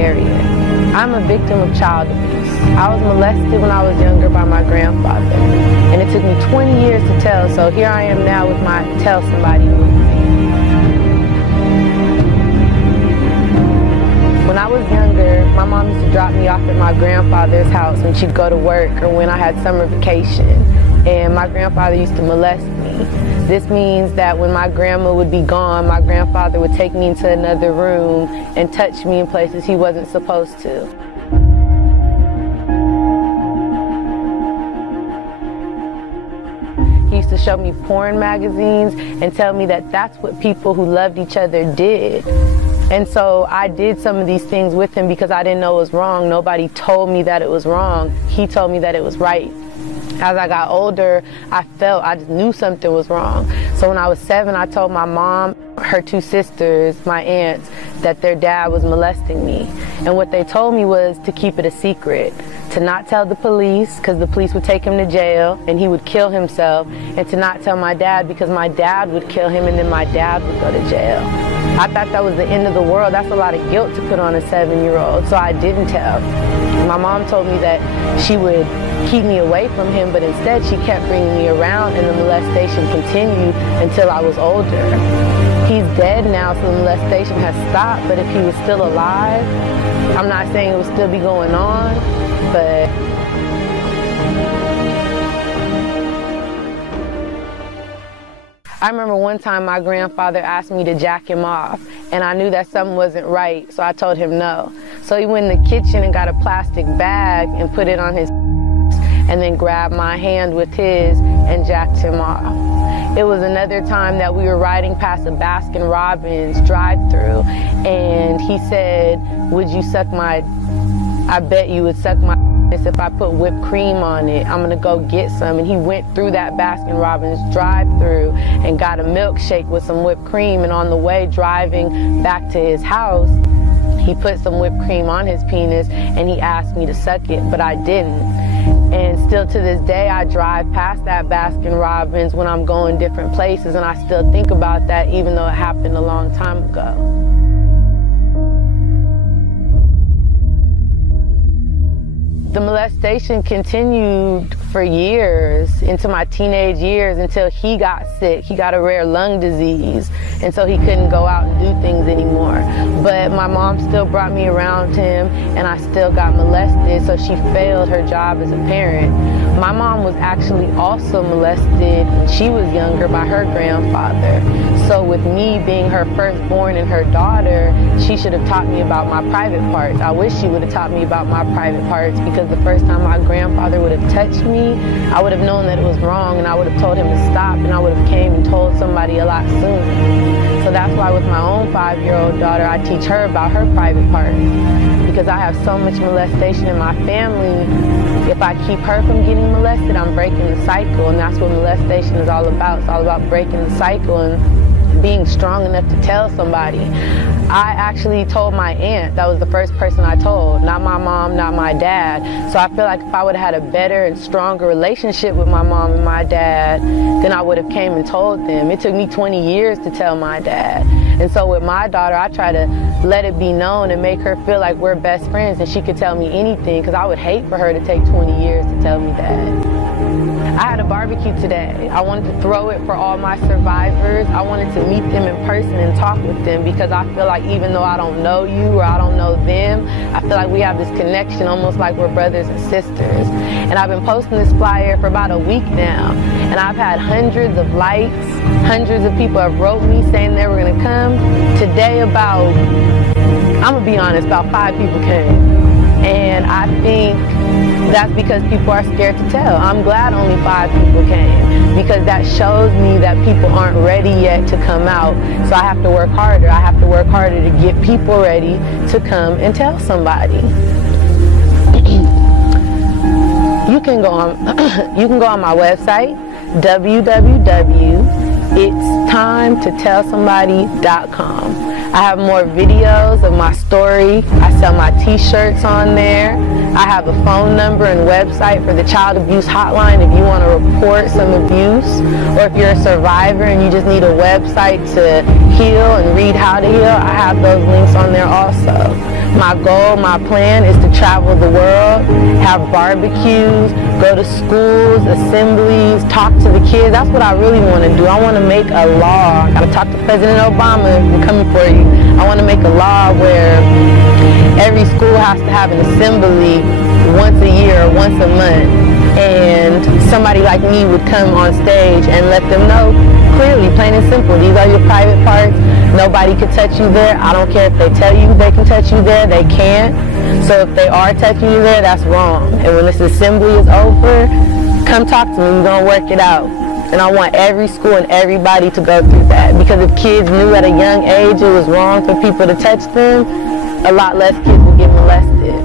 area. I'm a victim of child abuse. I was molested when I was younger by my grandfather, and it took me 20 years to tell, so here I am now with my Tell Somebody movement. When I was younger, my mom used to drop me off at my grandfather's house when she'd go to work or when I had summer vacation, and my grandfather used to molest me. This means that when my grandma would be gone, my grandfather would take me into another room and touch me in places he wasn't supposed to. He used to show me porn magazines and tell me that that's what people who loved each other did. And so I did some of these things with him because I didn't know it was wrong. Nobody told me that it was wrong. He told me that it was right. As I got older, I just knew something was wrong. So when I was 7, I told my mom, her 2 sisters, my aunts, that their dad was molesting me. And what they told me was to keep it a secret, to not tell the police because the police would take him to jail and he would kill himself, and to not tell my dad because my dad would kill him and then my dad would go to jail. I thought that was the end of the world. That's a lot of guilt to put on a 7-year-old, so I didn't tell. My mom told me that she would keep me away from him, but instead she kept bringing me around, and the molestation continued until I was older. He's dead now, so the molestation has stopped, but if he was still alive, I'm not saying it would still be going on, but I remember one time my grandfather asked me to jack him off, and I knew that something wasn't right, so I told him no. So he went in the kitchen and got a plastic bag and put it on his and then grabbed my hand with his and jacked him off. It was another time that we were riding past a Baskin-Robbins drive-thru, and he said, "Would you suck my, I bet you would suck my if I put whipped cream on it. I'm gonna go get some." And he went through that Baskin-Robbins drive-thru and got a milkshake with some whipped cream, and on the way driving back to his house, he put some whipped cream on his penis and he asked me to suck it, but I didn't. And still to this day, I drive past that Baskin-Robbins when I'm going different places, and I still think about that even though it happened a long time ago. The molestation continued for years, into my teenage years, until he got sick. He got a rare lung disease, and so he couldn't go out and do things anymore. But my mom still brought me around him, and I still got molested, so she failed her job as a parent. My mom was actually also molested when she was younger by her grandfather. So with me being her firstborn and her daughter, she should have taught me about my private parts. I wish she would have taught me about my private parts, because the first time my grandfather would have touched me, I would have known that it was wrong, and I would have told him to stop, and I would have came and told somebody a lot sooner. So that's why with my own 5-year-old daughter, I teach her about her private parts, because I have so much molestation in my family. If I keep her from getting molested, I'm breaking the cycle, and that's what molestation is all about. It's all about breaking the cycle and being strong enough to tell somebody. I actually told my aunt. That was the first person I told, not my mom, not my dad. So I feel like if I would have had a better and stronger relationship with my mom and my dad, then I would have came and told them. It took me 20 years to tell my dad. And so with my daughter, I try to let it be known and make her feel like we're best friends and she could tell me anything, because I would hate for her to take 20 years to tell me that. I had a barbecue today. I wanted to throw it for all my survivors. I wanted to meet them in person and talk with them, because I feel like even though I don't know you or I don't know them, I feel like we have this connection almost like we're brothers and sisters. And I've been posting this flyer for about a week now, and I've had hundreds of likes. Hundreds of people have wrote me saying they were going to come. Today about, I'm going to be honest, about 5 people came. And I think that's because people are scared to tell. I'm glad only 5 people came, because that shows me that people aren't ready yet to come out. So I have to work harder. I have to work harder to get people ready to come and tell somebody. You can go on my website, www.itstimetotellsomebody.com. I have more videos of my story. I sell my t-shirts on there. I have a phone number and website for the child abuse hotline if you want to report some abuse, or if you're a survivor and you just need a website to heal and read how to heal. I have those links on there also. My goal, my plan is to travel the world, have barbecues, go to schools, assemblies, talk to the kids. That's what I really want to do. I want to make a law. I got to talk to President Obama. I'm coming for you. I want to make a law where every school has to have an assembly once a year or once a month. And somebody like me would come on stage and let them know clearly, plain and simple, these are your private parts. Nobody can touch you there. I don't care if they tell you they can touch you there, they can't. So if they are touching you there, that's wrong. And when this assembly is over, come talk to me. We're going to work it out. And I want every school and everybody to go through that. Because if kids knew at a young age it was wrong for people to touch them, a lot less kids would get molested.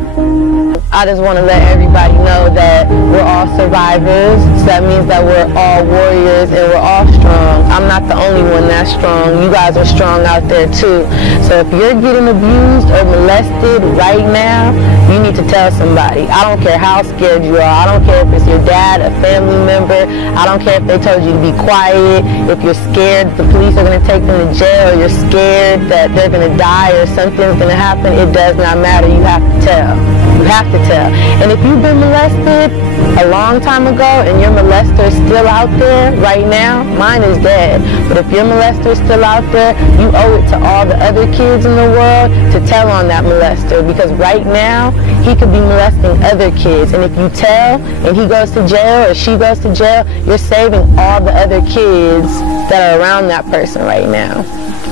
I just want to let everybody know that we're all survivors. So that means that we're all warriors and we're all strong. I'm not the only one that's strong. You guys are strong out there too. So if you're getting abused or molested right now, you need to tell somebody. I don't care how scared you are. I don't care if it's your dad, a family member. I don't care if they told you to be quiet. If you're scared the police are going to take them to jail, or you're scared that they're going to die or something's going to happen, it does not matter. You have to tell. You have to tell. And if you've been molested a long time ago and your molester is still out there right now, mine is dead. But if your molester is still out there, you owe it to all the other kids in the world to tell on that molester. Because right now, he could be molesting other kids. And if you tell and he goes to jail or she goes to jail, you're saving all the other kids that are around that person right now.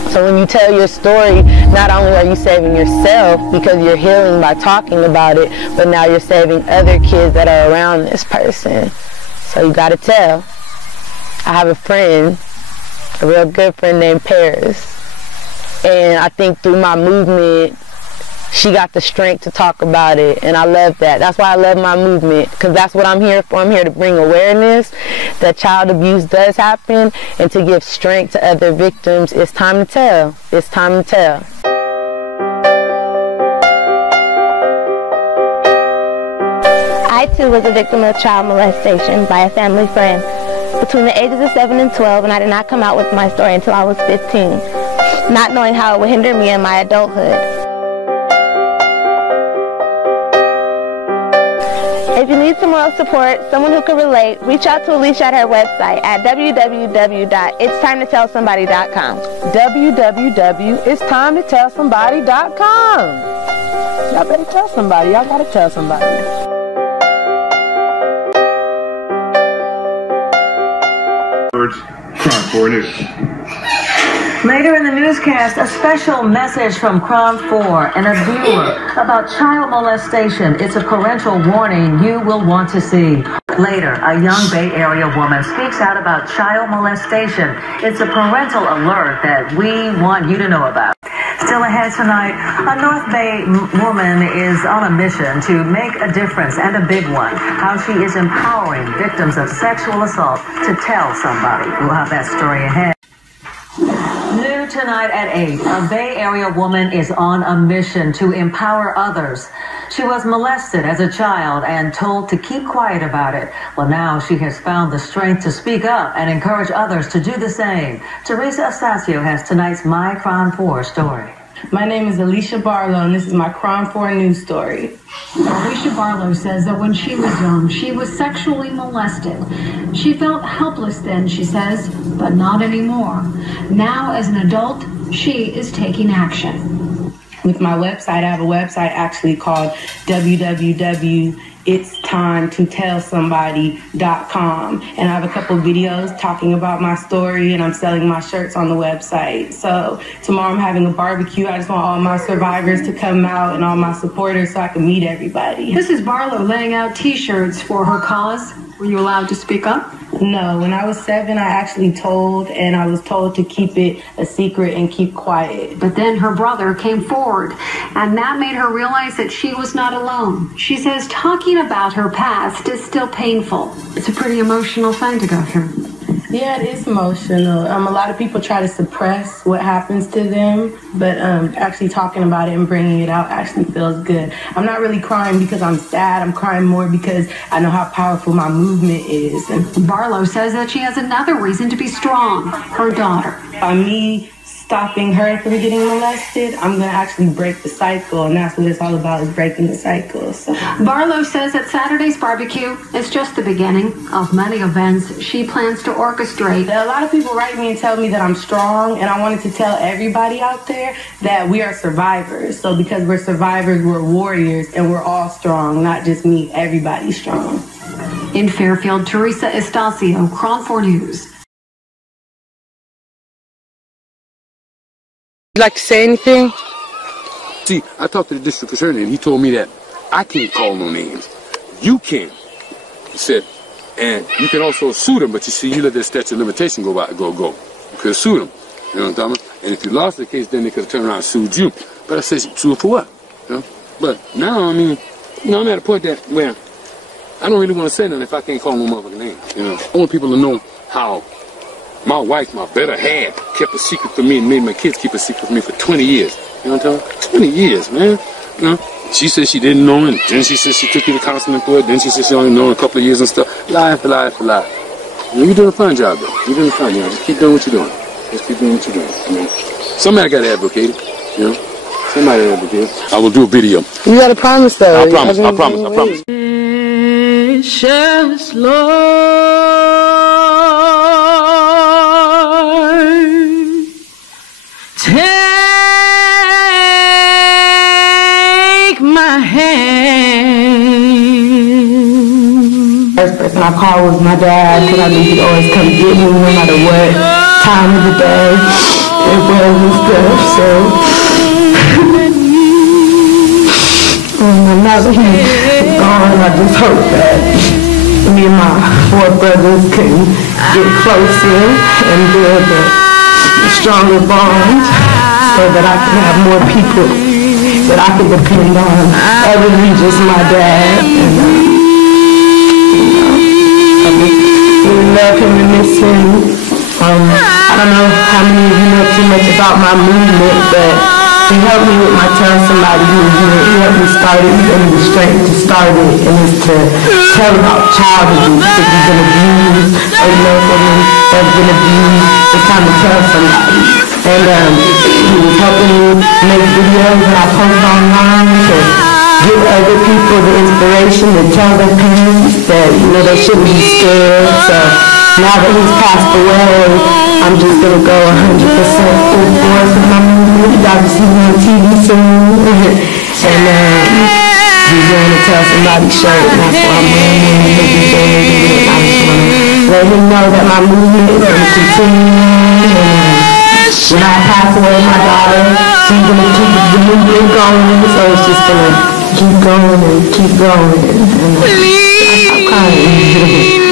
So when you tell your story, not only are you saving yourself because you're healing by talking about it, but now you're saving other kids that are around this person. So you gotta tell. I have a friend, a real good friend named Paris. And I think through my movement, she got the strength to talk about it, and I love that. That's why I love my movement, because that's what I'm here for. I'm here to bring awareness that child abuse does happen and to give strength to other victims. It's time to tell. It's time to tell. I too was a victim of child molestation by a family friend between the ages of 7 and 12, and I did not come out with my story until I was 15, not knowing how it would hinder me in my adulthood. If you need some moral support, someone who can relate, reach out to Alicia at her website at www.itstimetoTellSomebody.com. www.itstimetoTellSomebody.com. Y'all better tell somebody. Y'all gotta tell somebody. Com-Ras News. Later in the newscast, a special message from Com-Ras and a viewer about child molestation. It's a parental warning you will want to see. Later, a young Bay Area woman speaks out about child molestation. It's a parental alert that we want you to know about. Still ahead tonight, a North Bay woman is on a mission to make a difference, and a big one. How she is empowering victims of sexual assault to tell somebody. We'll have that story ahead. New tonight at 8, a Bay Area woman is on a mission to empower others. She was molested as a child and told to keep quiet about it. Well, now she has found the strength to speak up and encourage others to do the same. Teresa Astacio has tonight's My Com-Ras story. My name is Alicia Barlow, and this is my Com-Ras news story. Alicia Barlow says that when she was young, she was sexually molested. She felt helpless then, she says, but not anymore. Now, as an adult, she is taking action. With my website, I have a website actually called www.itstimetoTellSomebody.com, and I have a couple videos talking about my story, and I'm selling my shirts on the website. So tomorrow I'm having a barbecue. I just want all my survivors to come out and all my supporters so I can meet everybody. This is Barlow laying out t-shirts for her cause. Were you allowed to speak up? No, when I was 7, I actually told, and I was told to keep it a secret and keep quiet. But then her brother came forward, and that made her realize that she was not alone. She says talking about her past is still painful. It's a pretty emotional thing to go through. Yeah, it is emotional. A lot of people try to suppress what happens to them, but actually talking about it and bringing it out actually feels good. I'm not really crying because I'm sad. I'm crying more because I know how powerful my movement is. And Barlow says that she has another reason to be strong, her daughter. by me stopping her from getting molested, I'm going to actually break the cycle, and that's what it's all about, is breaking the cycle. So. Barlow says that Saturday's barbecue is just the beginning of many events she plans to orchestrate. A lot of people write me and tell me that I'm strong, and I wanted to tell everybody out there that we are survivors. So because we're survivors, we're warriors, and we're all strong, not just me, everybody's strong. In Fairfield, Teresa Estacio, Com-Ras 4 News. You'd like to say anything? See, I talked to the district attorney, and he told me that I can't call no names. You can. He said, and you can also sue them, but you see, you let that statute of limitation go. You could sue them. You know what I'm talking about? And if you lost the case, then they could have turned around and sued you. But I said, sue for what? You know? But now, I mean, I'm at a point that where I don't really want to say nothing if I can't call no motherfucking name. You know, I want people to know how my wife, my better half, kept a secret from me and made my kids keep a secret from me for 20 years. You know what I'm talking about? 20 years, man. You know? She said she didn't know, and then she said she took you to counseling for it, then she said she only known a couple of years and stuff. Lie after lie after lie. You know, you're doing a fine job, though. You're doing a fine job. Just keep doing what you're doing. Just keep doing what you're doing. You know? Somebody got to advocate it. You know? Somebody advocate it. I will do a video. You got to promise, though. I promise. I promise. I promise. Precious Lord, take my hand. First person I called was my dad, because I knew he'd always come get me no matter what time of the day and where we stuff. So now that he's gone, I just hope that me and my 4 brothers can get closer and build a stronger bond so that I can have more people that I can depend on other than just my dad. And, I really love him and miss him. I don't know how many of you know too much about my movement, but he helped me with my Tell Somebody movement. He helped me start it. He gave me the strength to start it, and it's to tell about child abuse. If you've been abused, or you know someone that's been abused, it's time to tell somebody. And he was helping me make videos that I post online to give other people the inspiration to tell their parents that, you know, they shouldn't be scared. So now that he's passed away, I'm just going to go 100% full force with my movement. Y'all can see me on TV soon. And he's going to Tell Somebody's shirt, and that's why I'm wearing it and looking good. And I just want to let him know that my movement is going to continue. And when I pass away, my daughter, she's going to keep the movement going. So it's just going to keep going and keep going. And I'm crying.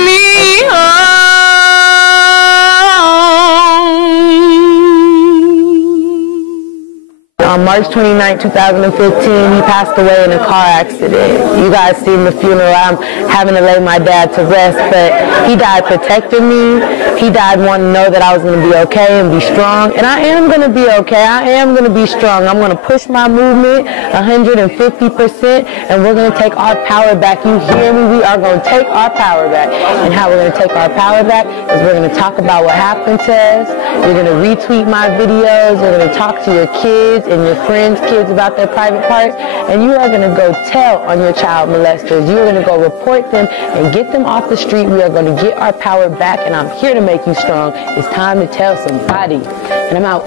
On March 29, 2015, he passed away in a car accident. You guys seen the funeral. I'm having to lay my dad to rest, but he died protecting me. He died wanting to know that I was going to be okay and be strong, and I am going to be okay. I am going to be strong. I'm going to push my movement 150%, and we're going to take our power back. You hear me? We are going to take our power back. And how we're going to take our power back is we're going to talk about what happened to us. You're going to retweet my videos. You're going to talk to your kids and your friends' kids about their private parts, and you are going to go tell on your child molesters. You're going to go report them and get them off the street. We are going to get our power back, and I'm here to make you strong. It's time to tell somebody. And I'm out.